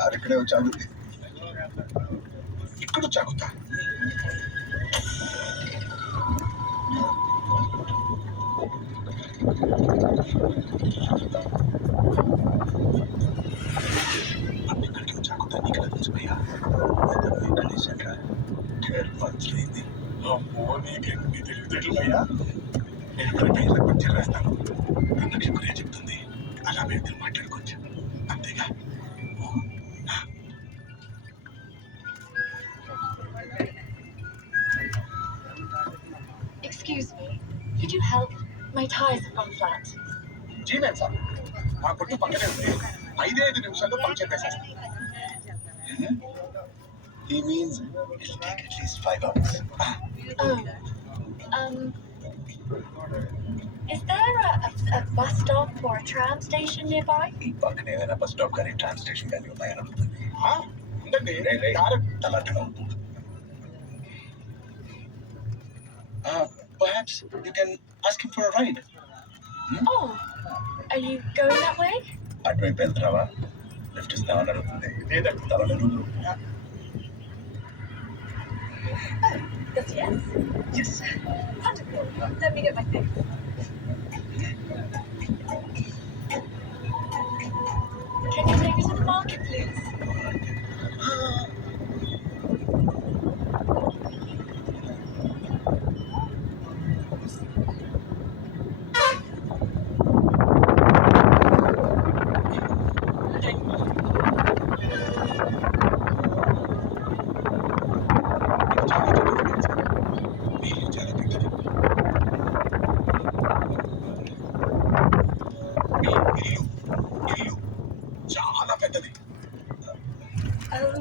కారు ఇక్కడే వచ్చి ఆగుద్ది. ఇక్కడ వచ్చి ఆగుతా. ఇక్కడికి వచ్చి ఆగుతా. నీకు తెలుసు భయ్యా, కండిషన్ రా 12 months అయింది. అమ్మో, నీకెన్ని తెలివితేటలు భయ్యా. నేను ఇక్కడ టైర్లకు పంచర్ వేస్తాను, అన్న శుక్రియా చెప్తుంది. అలా మీరు మాట్లాడుకోవచ్చు అంతేగా. Excuse me, could you help? My tires have gone flat. జీ మేం సార్, మా కొట్టు పక్కనే ఉంది. 5 నిమిషాల్లో పంక్చర్ వేసేస్తాం. He means it'll take at least 5 hours. Oh, is there a bus stop or a tram station nearby? ఈ పక్కన ఏదైనా బస్ స్టాప్ కానీ ట్రామ్ స్టేషన్ కానీ ఉన్నాయని అడుగుతుంది. ఉందండి, కారు అలాంటిగా ఉంటుంది. Perhaps you can ask him for a ride. Oh, are you going that way? అటువైపు వెళ్తున్నావా? లిఫ్ట్ ఇస్తామని అడుగుతుంది. లేదండి, తలలేదు. Oh, that's yes. Yes. Wonderful. Let me get my things. Can you take me to the market, please? చాలా పెద్దది. Oh,